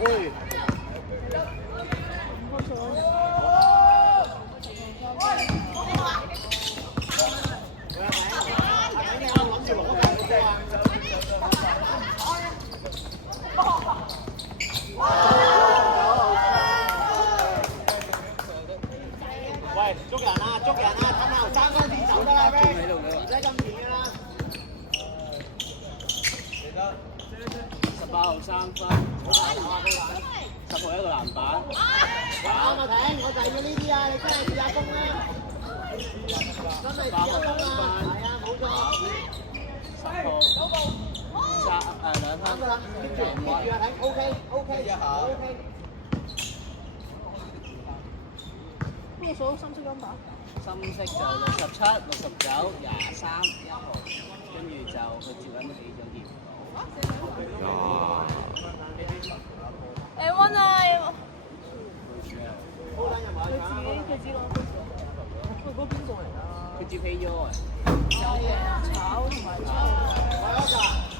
喂。喂，捉人啊！捉人啊！等後3分先走得啦，唔使咁遠㗎啦。18號3分，10號一個籃板。啱啊，停！我就係要呢啲啊！你真係試下攻啦！真係試下攻啊！係啊，冇錯。10號2分。啱㗎啦，keep住啊，睇 OK。邊個數深色金吧？深色就67、69、23、1號，跟住就佢接緊起咗葉。溫啊！佢自己攞分數。佢嗰邊個嚟㗎？佢接起咗啊！炒同埋炒。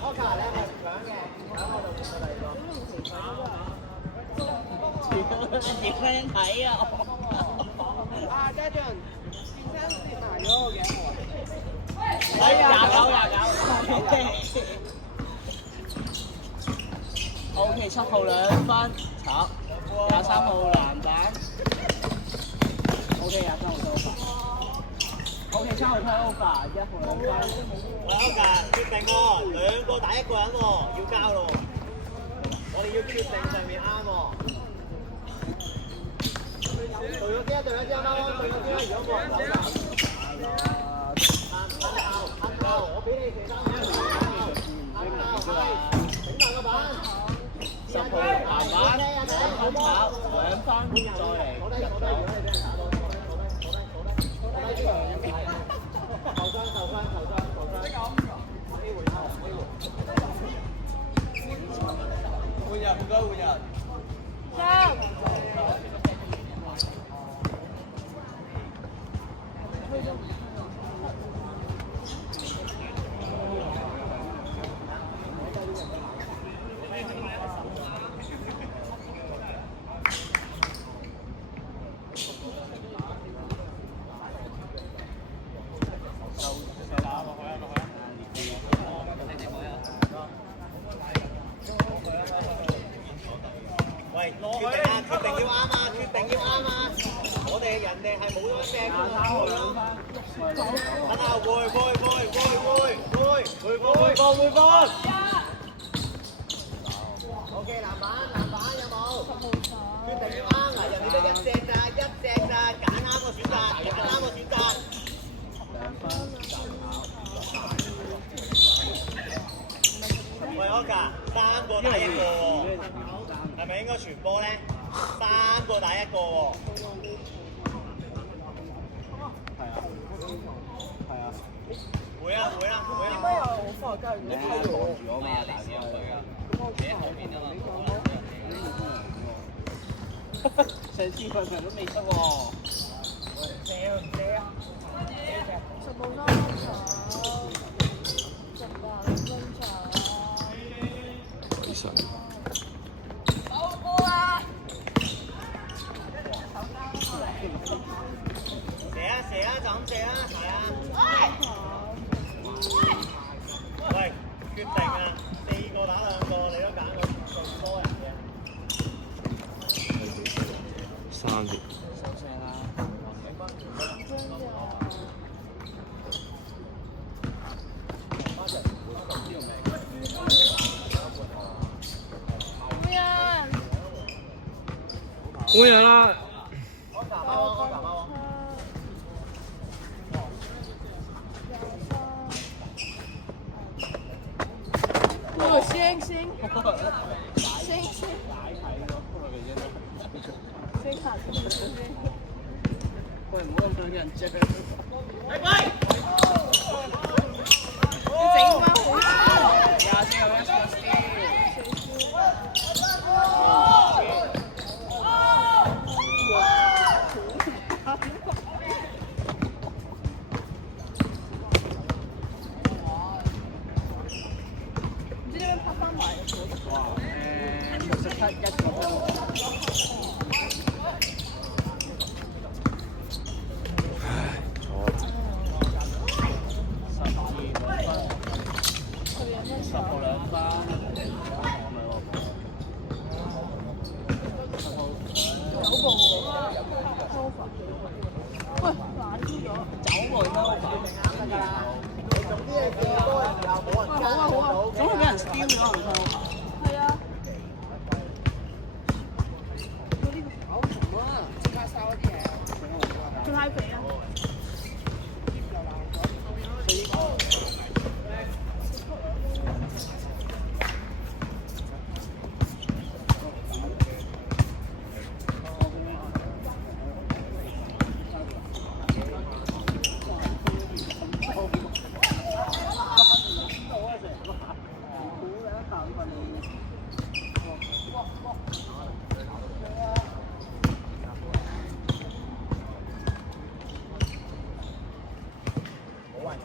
Oka 咧係搶嘅，搶我度第二個。點樣睇啊？啊，家長，先生接埋咗我嘅。29。OK， 7號2分，炒。23號籃板。OK， 23號收發。OK， 7號turnover， 1號2分。Oka 決定喎，2個打1個人喎，要交咯。我哋要決定上面啱喎。對咗先，對咗先，如果冇人攞啱，我俾你其他嘢。整埋個板。10號籃板，2分炒，2分再嚟。坐低，如果你俾人打到，坐低。受傷。機會差，機會。換人，唔該換人。喂，決定要啱啊！我哋人哋係冇咗隻㗎嘛。等下會。OK， 籃板有冇？決定要啱啊！人哋得一隻咋，揀啱個選擇。喂 ，Oka， 3個打1個喎，係咪應該傳波咧？3個打1個喎。係啊。會啊。點解有我放假唔開喎？住我嘛，大聲對啊！你喺後邊啊嘛。上次個場都未出喎。借啊15分炒，18分炒。射啊，就咁射啊，係啊。喂，決定啊！4個打2個，你都揀到咁多人嘅。3條。收聲啦！換人啦！星。喂，唔好咁多人啫。你整翻好唔知點樣拍翻埋。7一個香總係俾人 steal 咗唔錯。係啊。佢呢個搞什麼啊？即刻收啲嘢。佢太肥啦。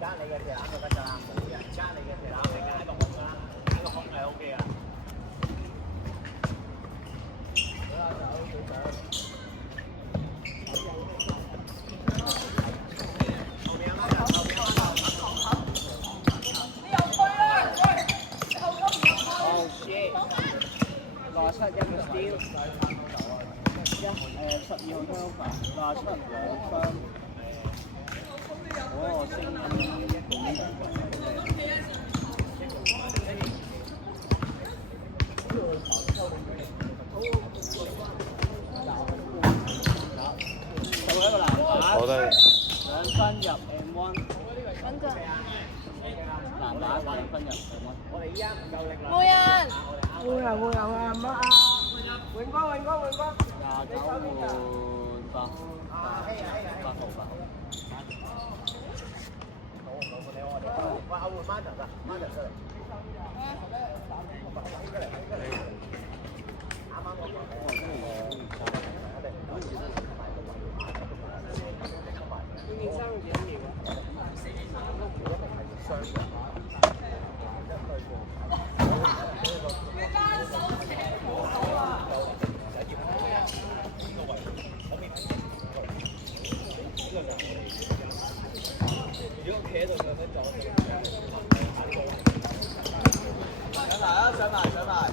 加你嘅條眼就得㗎啦，冇人加你嘅條眼，你加一個空啦，加個空係 OK 啊。62個 steal， 12號香法，67兩分。哦，升一個籃板，2分入 M1，穩陣。籃板2分入 M1。我哋依家唔夠力啦。冇人。會啊會啊會啊！乜啊？永哥永哥永哥。29換8號8號。我換孖頭啦，孖頭出嚟。如果企喺度就想撞上埋。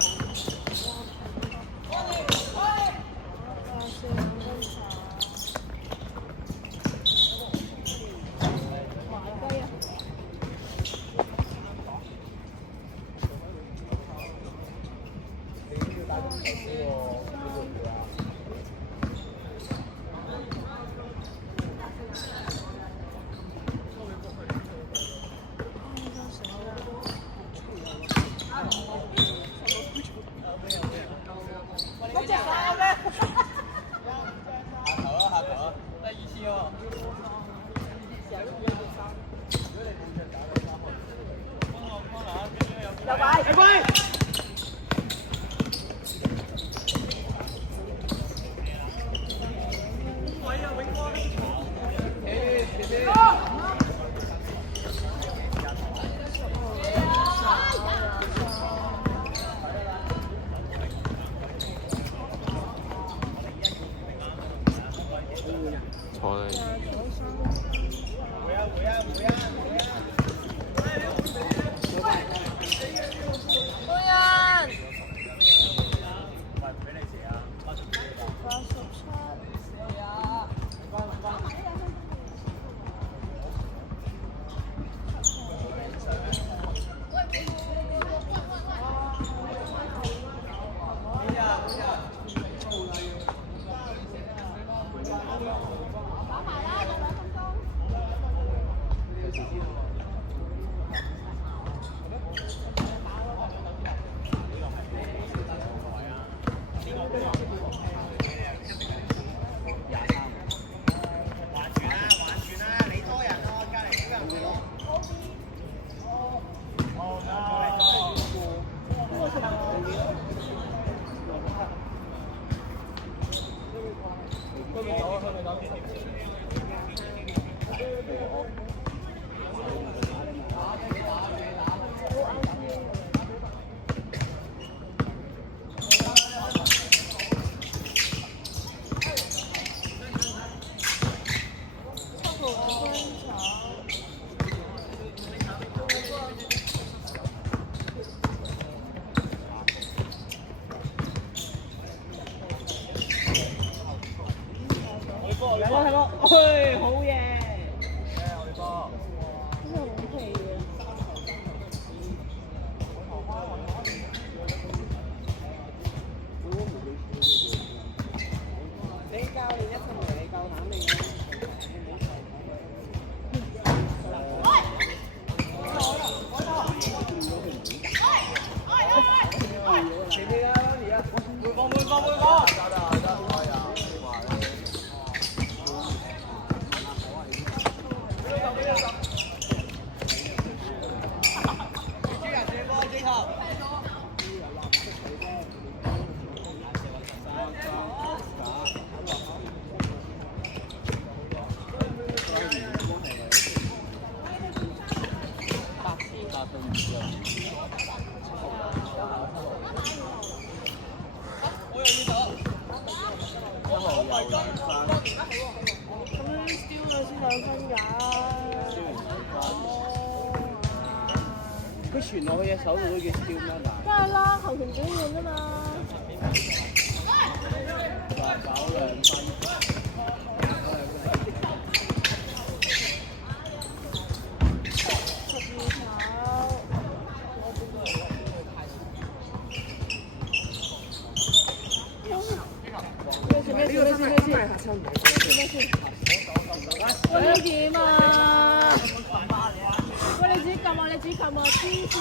睇波，喂，好嘢！真係好皮嘅。你教練一齊嚟，你夠膽你前面啊，而家回放！佢傳落去隻手度都叫超咩嗱？梗係啦，後庭轉換啊嘛。話搞2分。喂，你點啊？喂，你自己撳啊！黐線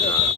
啊！